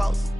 boss.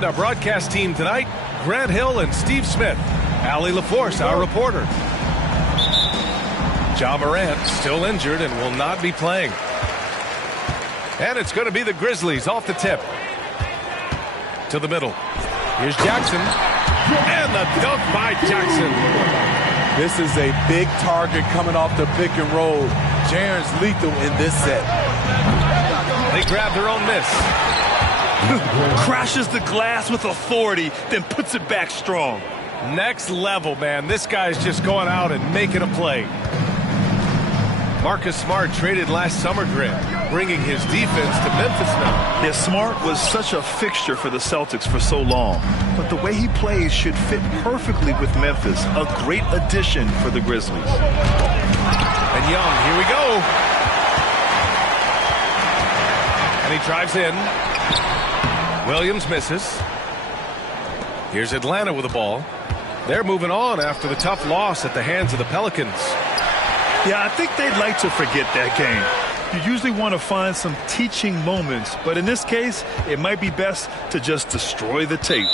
And our broadcast team tonight, Grant Hill and Steve Smith. Allie LaForce, our reporter. Ja Morant still injured and will not be playing. And it's going to be the Grizzlies off the tip. To the middle. Here's Jackson. And the dunk by Jackson. This is a big target coming off the pick and roll. Jaren's lethal in this set. They grab their own miss. Crashes the glass with authority, then puts it back strong. Next level, man. This guy's just going out and making a play. Marcus Smart traded last summer, Grant, bringing his defense to Memphis now. Yeah, Smart was such a fixture for the Celtics for so long, but the way he plays should fit perfectly with Memphis. A great addition for the Grizzlies. And Young, here we go. And he drives in. Williams misses. Here's Atlanta with the ball. They're moving on after the tough loss at the hands of the Pelicans. Yeah, I think they'd like to forget that game. You usually want to find some teaching moments, but in this case, it might be best to just destroy the tape.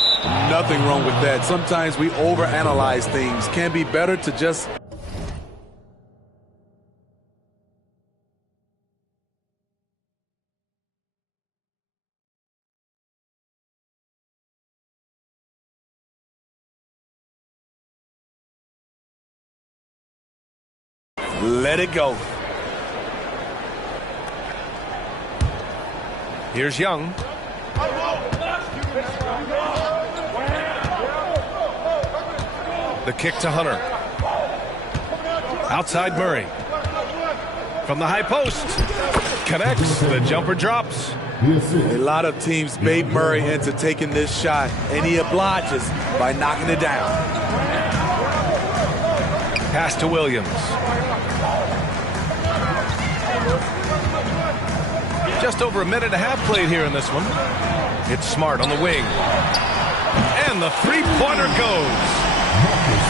Nothing wrong with that. Sometimes we overanalyze things. Can be better to just... let it go. Here's Young. The kick to Hunter. Outside Murray. From the high post. Connects. The jumper drops. A lot of teams bait Murray into taking this shot, and he obliges by knocking it down. Pass to Williams. Just over a minute and a half played here in this one. It's Smart on the wing. And the three-pointer goes.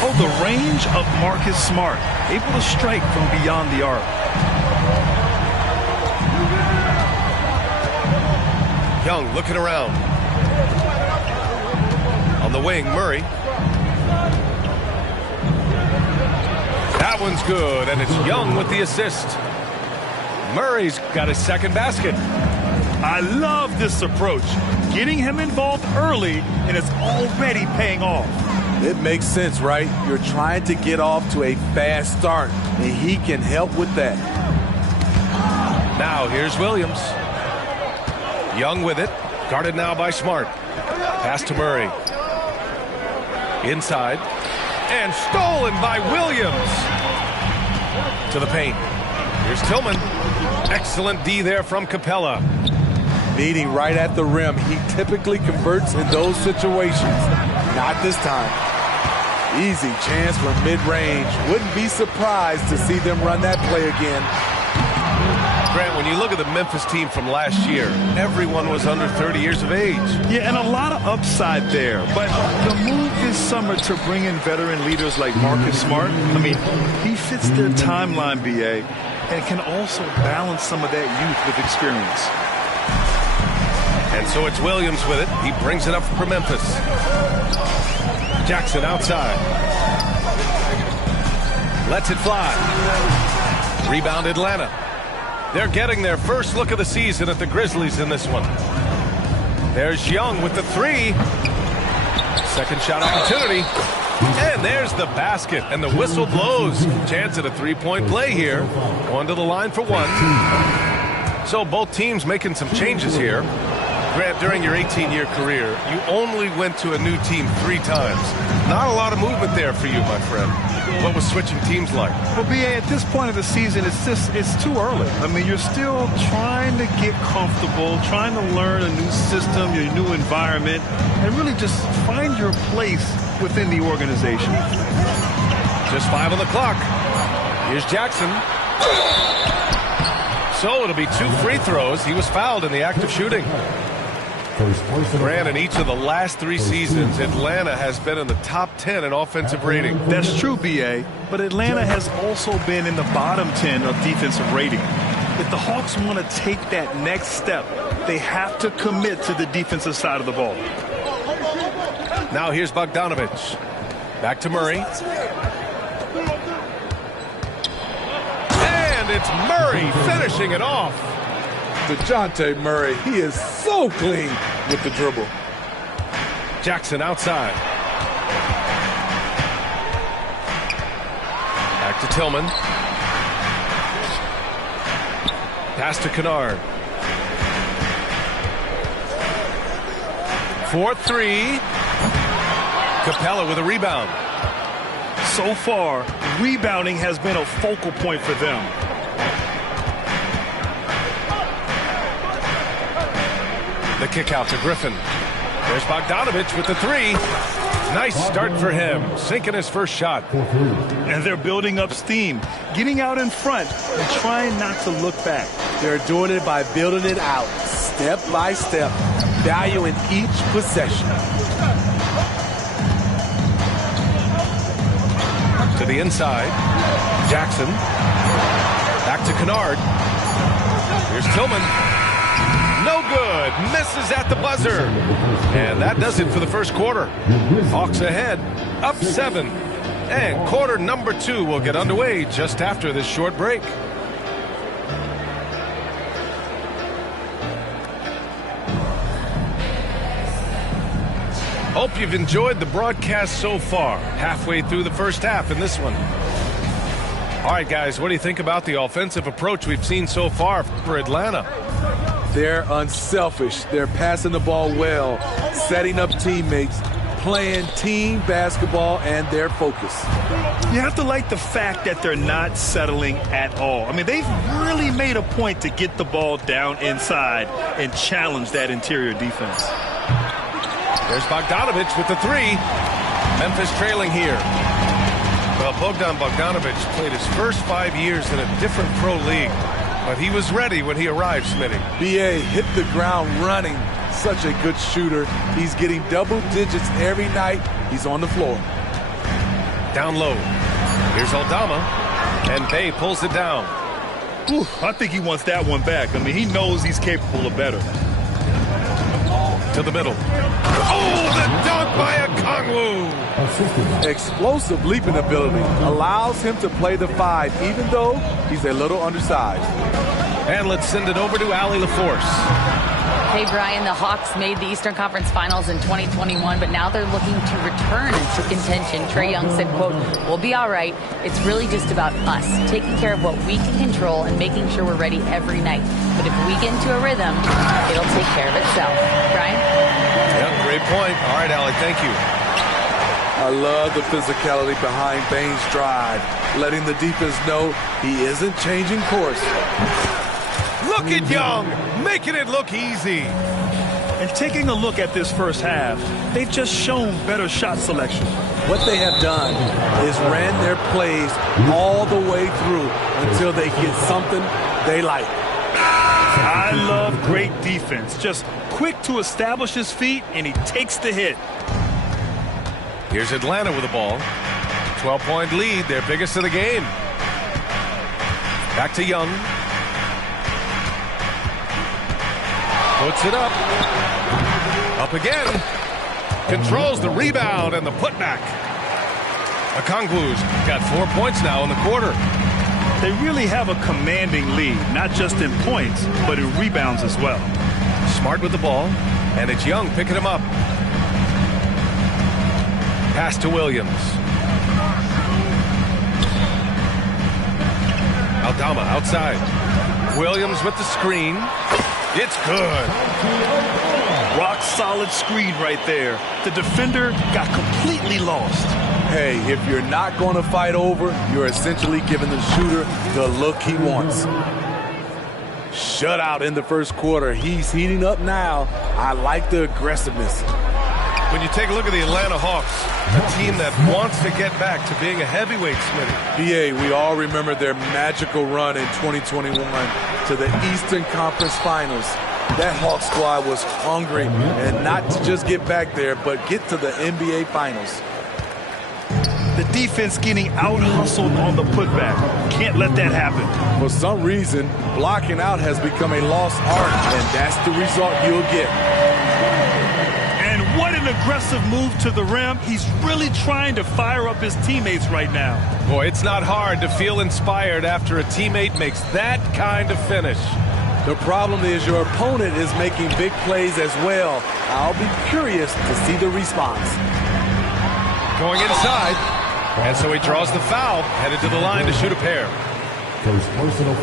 Oh, the range of Marcus Smart. Able to strike from beyond the arc. Young looking around. On the wing, Murray. That one's good, and it's Young with the assist. Murray's got his second basket. I love this approach. Getting him involved early, and it's already paying off. It makes sense, right? You're trying to get off to a fast start, and he can help with that. Now here's Williams. Young with it. Guarded now by Smart. Pass to Murray. Inside. And stolen by Williams. To the paint. Here's Tillman. Excellent D there from Capella. Meeting right at the rim. He typically converts in those situations. Not this time. Easy chance for mid-range. Wouldn't be surprised to see them run that play again. Grant, when you look at the Memphis team from last year, everyone was under 30 years of age. Yeah, and a lot of upside there. But the move this summer to bring in veteran leaders like Marcus Smart, I mean, he fits their timeline, BA, and can also balance some of that youth with experience. And so it's Williams with it. He brings it up for Memphis. Jackson outside. Lets it fly. Rebound Atlanta. They're getting their first look of the season at the Grizzlies in this one. There's Young with the three. Second shot opportunity. And there's the basket. And the whistle blows. Chance at a three-point play here. One to the line for one. So both teams making some changes here. Grant, during your 18-year career, you only went to a new team 3 times. Not a lot of movement there for you, my friend. What was switching teams like? Well, BA, at this point of the season, it's too early. I mean, you're still trying to get comfortable, trying to learn a new system, your new environment, and really just find your place within the organization. Just 5 on the clock. Here's Jackson. So it'll be 2 free throws. He was fouled in the act of shooting. Grant, in each of the last 3 seasons, Atlanta has been in the top 10 in offensive rating. That's true, BA, but Atlanta has also been in the bottom 10 of defensive rating. If the Hawks want to take that next step, they have to commit to the defensive side of the ball. Now here's Bogdanovich. Back to Murray. And it's Murray finishing it off. DeJounte Murray, he is so clean with the dribble. Jackson outside. Back to Tillman. Pass to Kennard. 4-3. Capella with a rebound. So far, rebounding has been a focal point for them. The kick out to Griffin. There's Bogdanovich with the 3. Nice start for him, sinking his first shot. And they're building up steam, getting out in front and trying not to look back. They're doing it by building it out, step by step, valuing each possession. To the inside, Jackson. Back to Kennard. Here's Tillman. No good. Misses at the buzzer. And that does it for the first quarter. Hawks ahead, up 7. And quarter number 2 will get underway just after this short break. Hope you've enjoyed the broadcast so far. Halfway through the first half in this one. All right, guys, what do you think about the offensive approach we've seen so far for Atlanta? They're unselfish. They're passing the ball well, setting up teammates, playing team basketball, and their focus. You have to like the fact that they're not settling at all. I mean, they've really made a point to get the ball down inside and challenge that interior defense. There's Bogdanovich with the 3. Memphis trailing here. Well, Bogdanovich played his first 5 years in a different pro league. But he was ready when he arrived, Smitty. B.A. hit the ground running. Such a good shooter. He's getting double digits every night he's on the floor. Down low. Here's Aldama. And Bay pulls it down. Ooh, I think he wants that one back. I mean, he knows he's capable of better. To the middle. Oh, the dunk by Okongwu. Explosive leaping ability allows him to play the 5, even though he's a little undersized. And let's send it over to Allie LaForce. Hey, Brian, the Hawks made the Eastern Conference Finals in 2021, but now they're looking to return to contention. Trae Young said, quote, "We'll be all right. It's really just about us, taking care of what we can control and making sure we're ready every night. But if we get into a rhythm, it'll take care of itself." Brian? Yep, great point. All right, Allie, thank you. I love the physicality behind Bane's drive, letting the defense know he isn't changing course. Look at Young, making it look easy. And taking a look at this first half, they've just shown better shot selection. What they have done is ran their plays all the way through until they get something they like. I love great defense. Just quick to establish his feet, and he takes the hit. Here's Atlanta with the ball. 12-point lead, their biggest of the game. Back to Young. Puts it up. Up again. Controls the rebound and the putback. Okongwu's got 4 points now in the quarter. They really have a commanding lead, not just in points, but in rebounds as well. Smart with the ball, and it's Young picking him up. Pass to Williams. Aldama outside. Williams with the screen. It's good. Rock solid screen right there. The defender got completely lost. Hey, if you're not going to fight over, you're essentially giving the shooter the look he wants. Shutout in the first quarter. He's heating up now. I like the aggressiveness. When you take a look at the Atlanta Hawks, a team that wants to get back to being a heavyweight, Smitty. BA, we all remember their magical run in 2021 to the Eastern Conference Finals. That Hawk squad was hungry, and not to just get back there, but get to the NBA Finals. The defense getting out-hustled on the putback. Can't let that happen. For some reason, blocking out has become a lost art, and that's the result you'll get. And what an aggressive move to the rim. He's really trying to fire up his teammates right now. Boy, it's not hard to feel inspired after a teammate makes that kind of finish. The problem is your opponent is making big plays as well. I'll be curious to see the response. Going inside, and so he draws the foul, headed to the line to shoot a pair.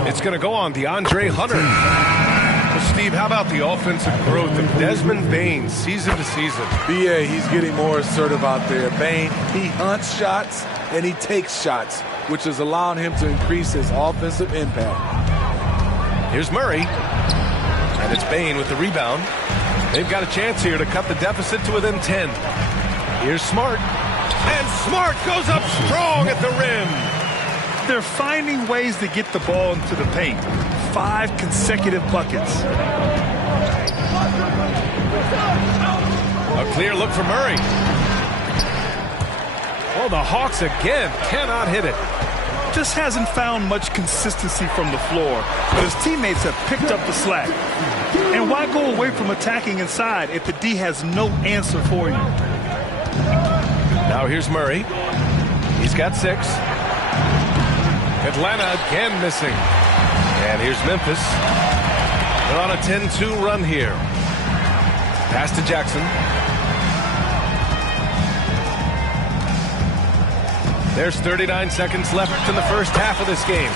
It's going to go on DeAndre Hunter. Well, Steve, how about the offensive growth of Desmond Bane season to season? BA, he's getting more assertive out there. Bane, he hunts shots and he takes shots, which is allowing him to increase his offensive impact. Here's Murray, and it's Bane with the rebound. They've got a chance here to cut the deficit to within 10. Here's Smart, and Smart goes up strong at the rim. They're finding ways to get the ball into the paint. 5 consecutive buckets. A clear look for Murray. Well, the Hawks again cannot hit it. Just hasn't found much consistency from the floor, but his teammates have picked up the slack. And why go away from attacking inside if the D has no answer for you? Now here's Murray. He's got 6. Atlanta again missing. And here's Memphis. They're on a 10-2 run here. Pass to Jackson. There's 39 seconds left in the first half of this game.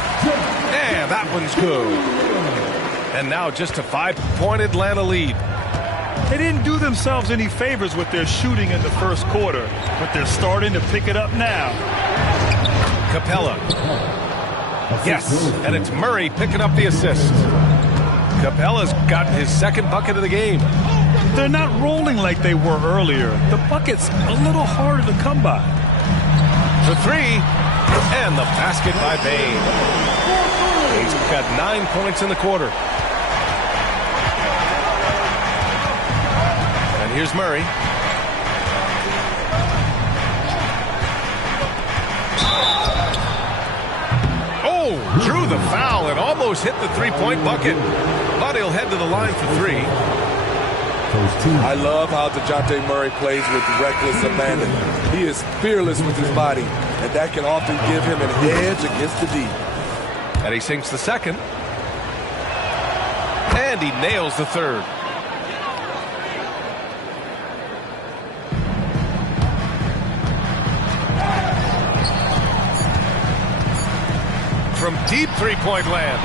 And that one's good. And now just a 5-point Atlanta lead. They didn't do themselves any favors with their shooting in the first quarter, but they're starting to pick it up now. Capella. Yes, and it's Murray picking up the assist. Capella's got his second bucket of the game. They're not rolling like they were earlier. The bucket's a little harder to come by. The 3, and the basket by Bane. A He's got 9 points in the quarter. And here's Murray. Oh, drew the foul and almost hit the three-point bucket. But he'll head to the line for 3. I love how DeJounte Murray plays with reckless abandon. He is fearless with his body, and that can often give him an edge against the D. And he sinks the second. And he nails the third. From deep three-point land.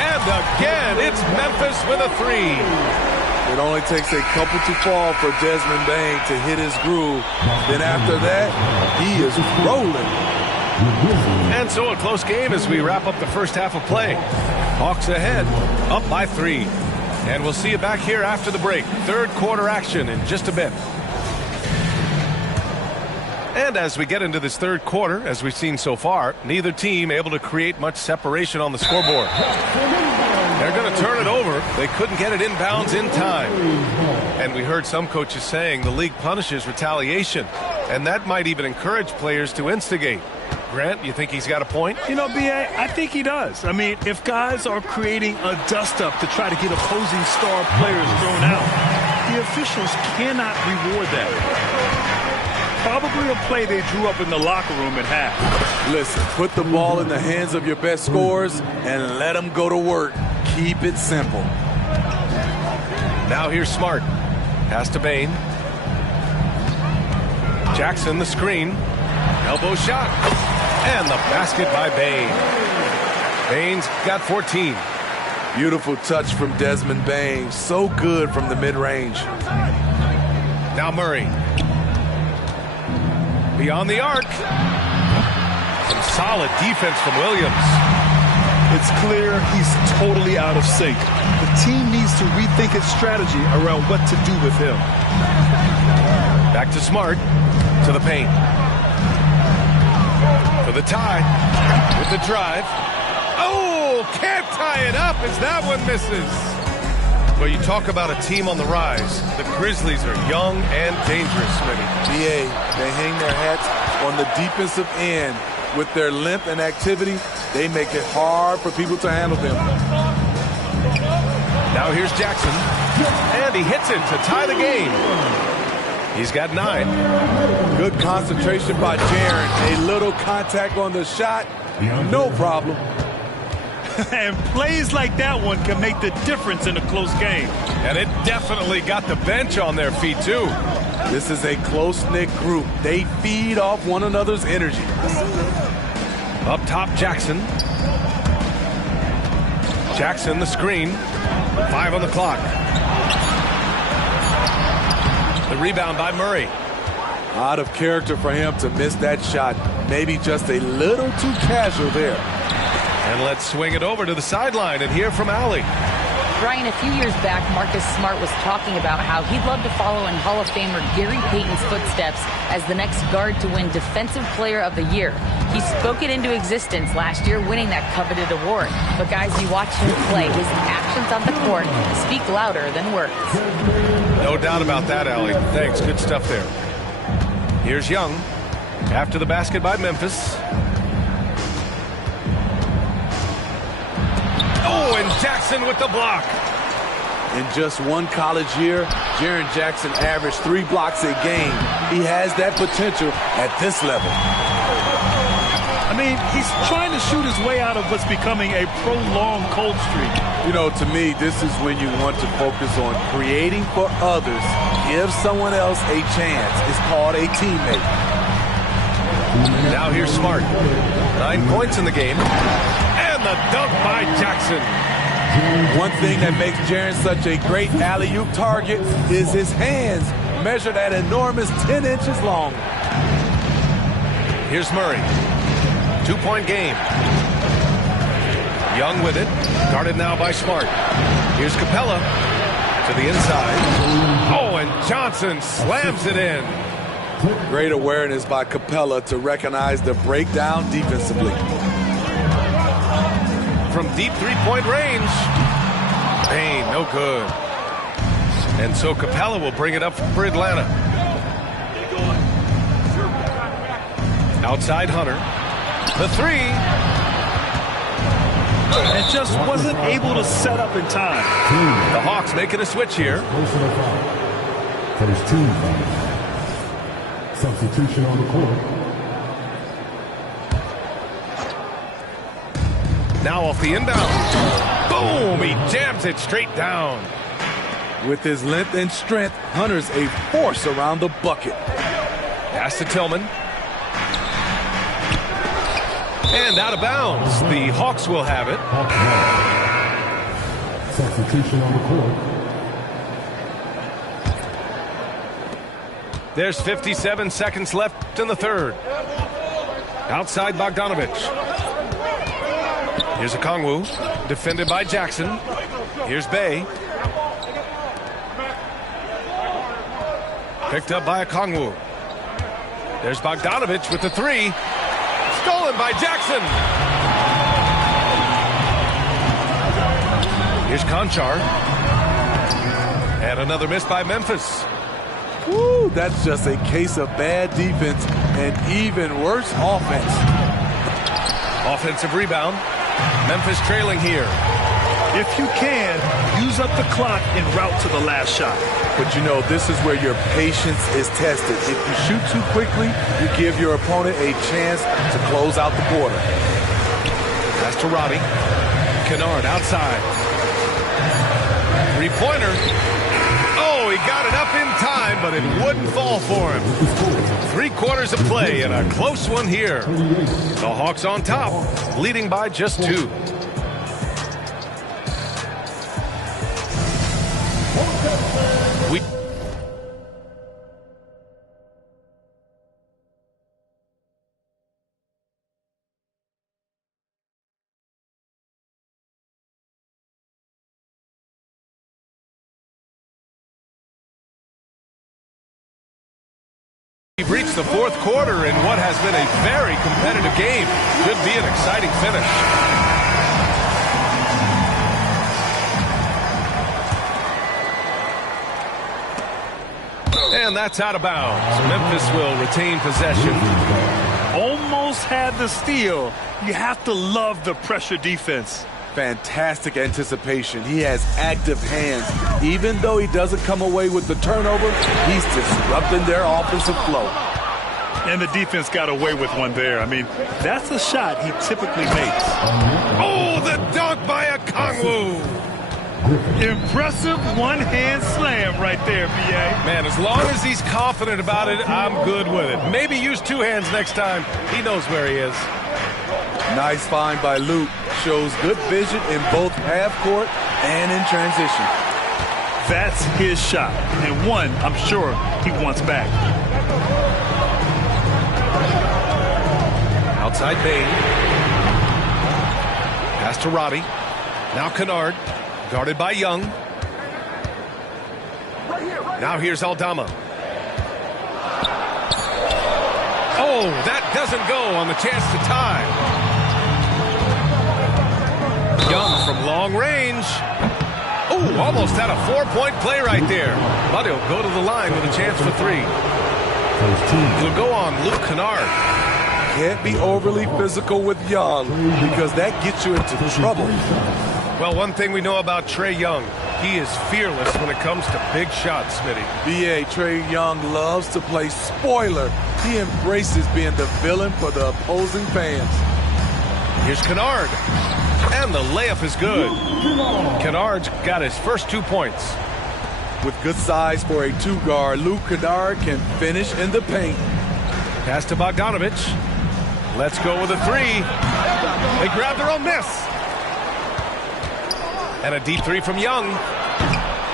And again, it's Memphis with a 3. It only takes a couple to fall for Desmond Bane to hit his groove. Then after that, he is rolling. And so a close game as we wrap up the first half of play. Hawks ahead, up by 3. And we'll see you back here after the break. Third quarter action in just a bit. And as we get into this third quarter, as we've seen so far, neither team able to create much separation on the scoreboard. They're going to turn it over. They couldn't get it inbounds in time. And we heard some coaches saying the league punishes retaliation. And that might even encourage players to instigate. Grant, you think he's got a point? You know, B.A., I think he does. I mean, if guys are creating a dust-up to try to get opposing star players thrown out, the officials cannot reward that. Probably a play they drew up in the locker room at half. Listen, put the ball in the hands of your best scorers and let them go to work. Keep it simple. Now here's Smart. Pass to Bane. Jackson, the screen. Elbow shot. And the basket by Bane. Bane's got 14. Beautiful touch from Desmond Bane. So good from the mid-range. Now Murray. Beyond the arc. Some solid defense from Williams. It's clear he's totally out of sync. The team needs to rethink its strategy around what to do with him. Back to Smart. To the paint. For the tie. With the drive. Oh, can't tie it up as that one misses. Well, you talk about a team on the rise. The Grizzlies are young and dangerous, Smitty. BA, they hang their hats on the defensive end. With their length and activity, they make it hard for people to handle them. Now here's Jackson. And he hits it to tie the game. He's got 9. Good concentration by Jaren. A little contact on the shot. No problem. And plays like that one can make the difference in a close game. And it definitely got the bench on their feet, too. This is a close-knit group. They feed off one another's energy. Up top, Jackson. Jackson, the screen. 5 on the clock. The rebound by Murray. Out of character for him to miss that shot. Maybe just a little too casual there. And let's swing it over to the sideline and hear from Allie. Brian, a few years back, Marcus Smart was talking about how he'd love to follow in Hall of Famer Gary Payton's footsteps as the next guard to win Defensive Player of the Year. He spoke it into existence last year, winning that coveted award. But guys, you watch him play, his actions on the court speak louder than words. No doubt about that, Allie. Thanks. Good stuff there. Here's Young. After the basket by Memphis. Oh, and Jackson with the block. In just one college year, Jaren Jackson averaged 3 blocks a game. He has that potential at this level. I mean, he's trying to shoot his way out of what's becoming a prolonged cold streak. You know, to me, this is when you want to focus on creating for others. Give someone else a chance. It's called a teammate. Now here's Smart. 9 points in the game. And the dunk by Jackson. One thing that makes Jaren such a great alley-oop target is his hands, measured at enormous 10 inches long. Here's Murray. 2-point game. Young with it. Guarded now by Smart. Here's Capella to the inside. Oh, and Johnson slams it in. Great awareness by Capella to recognize the breakdown defensively. from deep three-point range. Bain, no good. And so Capella will bring it up for Atlanta. Outside Hunter. The three. And just wasn't able to set up in time. The Hawks making a switch here. First team foul. Substitution on the court. Now off the inbound. Boom! He jams it straight down. With his length and strength, Hunter's a force around the bucket. Pass to Tillman. And out of bounds. The Hawks will have it. Substitution on the court. There's 57 seconds left in the third. Outside Bogdanovich. Here's Okongwu, defended by Jackson. Here's Bey. Picked up by Okongwu. There's Bogdanovich with the three. Stolen by Jackson. Here's Conchar. And another miss by Memphis. Woo, that's just a case of bad defense and even worse offense. Offensive rebound. Memphis trailing here. If you can, use up the clock en route to the last shot. But you know, this is where your patience is tested. If you shoot too quickly, you give your opponent a chance to close out the quarter. Pass to Roddy. Kennard outside. Three-pointer. Oh, he got it up in time, but it wouldn't fall for him. 3 quarters of play and a close one here. The Hawks on top, leading by just 2. We've reached the 4th quarter in what has been a very competitive game. Could be an exciting finish. And that's out of bounds. Memphis will retain possession. Almost had the steal. You have to love the pressure defense. Fantastic anticipation. He has active hands. Even though he doesn't come away with the turnover, he's disrupting their offensive flow. And the defense got away with one there. I mean, that's a shot he typically makes. Oh, the dunk by Okongwu. Impressive one-hand slam right there, B.A. Man, as long as he's confident about it, I'm good with it. Maybe use 2 hands next time. He knows where he is. Nice find by Luke. Shows good vision in both half court and in transition. That's his shot, and one I'm sure he wants back. Outside Bey. Pass to Roddy. Now Kennard, guarded by Young. Now here's Aldama. Oh, that doesn't go on the chance to tie. Young from long range. Oh, almost had a 4-point play right there. But he'll go to the line with a chance for 3. He'll go on Luke Kennard. Can't be overly physical with Young because that gets you into trouble. Well, one thing we know about Trae Young, he is fearless when it comes to big shots, Smitty. B.A. Trae Young loves to play spoiler. He embraces being the villain for the opposing fans. Here's Kennard. And the layup is good. Kennard's got his first 2 points. With good size for a 2-guard, Luke Kennard can finish in the paint. Pass to Bogdanovich. Let's go with a 3. They grab their own miss. And a deep 3 from Young.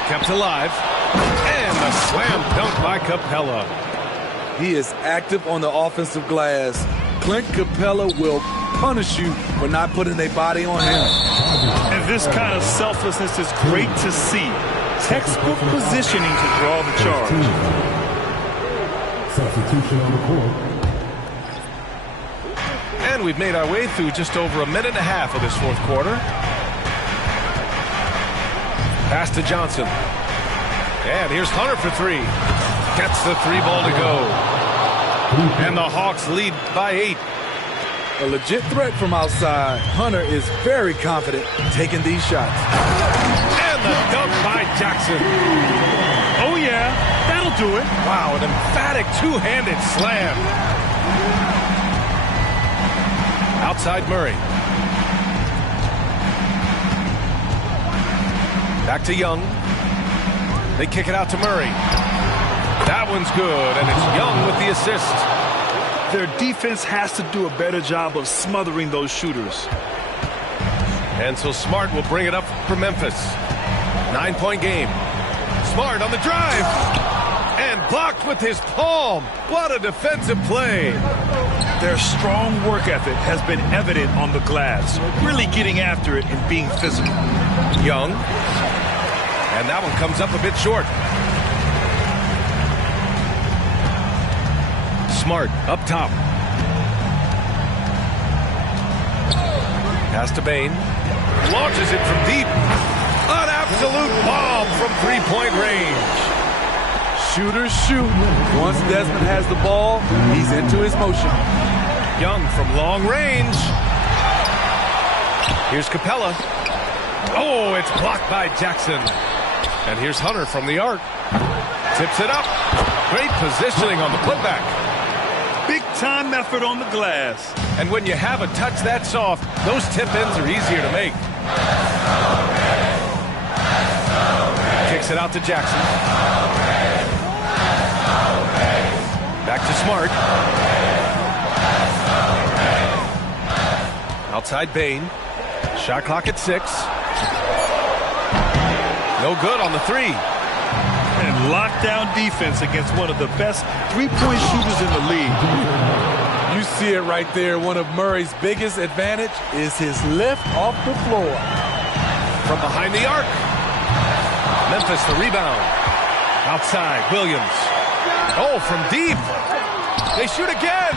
Kept alive. And a slam dunk by Capella. He is active on the offensive glass. Clint Capella will punish you for not putting a body on him. And this kind of selflessness is great to see. Textbook positioning to draw the charge. Substitution on the court. And we've made our way through just over a minute and a half of this fourth quarter. Pass to Johnson. And here's Hunter for three. Gets the three ball to go. And the Hawks lead by 8. A legit threat from outside. Hunter is very confident taking these shots. And the dunk by Jackson. Oh, yeah. That'll do it. Wow, an emphatic two-handed slam. Outside Murray. Back to Young. They kick it out to Murray. That one's good, and it's Young with the assist. Their defense has to do a better job of smothering those shooters. And so Smart will bring it up for Memphis. 9-point game. Smart on the drive. And blocked with his palm. What a defensive play. Their strong work ethic has been evident on the glass. Really getting after it and being physical. Young. And that one comes up a bit short. Smart up top. Pass to Bain. Launches it from deep. An absolute bomb from three-point range. Shooters shoot. Once Desmond has the ball, he's into his motion. Young from long range. Here's Capella. Oh, it's blocked by Jackson. And here's Hunter from the arc. Tips it up. Great positioning on the putback. Big-time effort on the glass. And when you have a touch that soft, those tip-ins are easier to make. Kicks it out to Jackson. Back to Smart. Outside Bain. Shot clock at 6. No good on the three. And lockdown defense against one of the best three-point shooters in the league. You see it right there. One of Murray's biggest advantage is his lift off the floor. From behind the arc. Memphis the rebound. Outside Williams. Oh, from deep. They shoot again.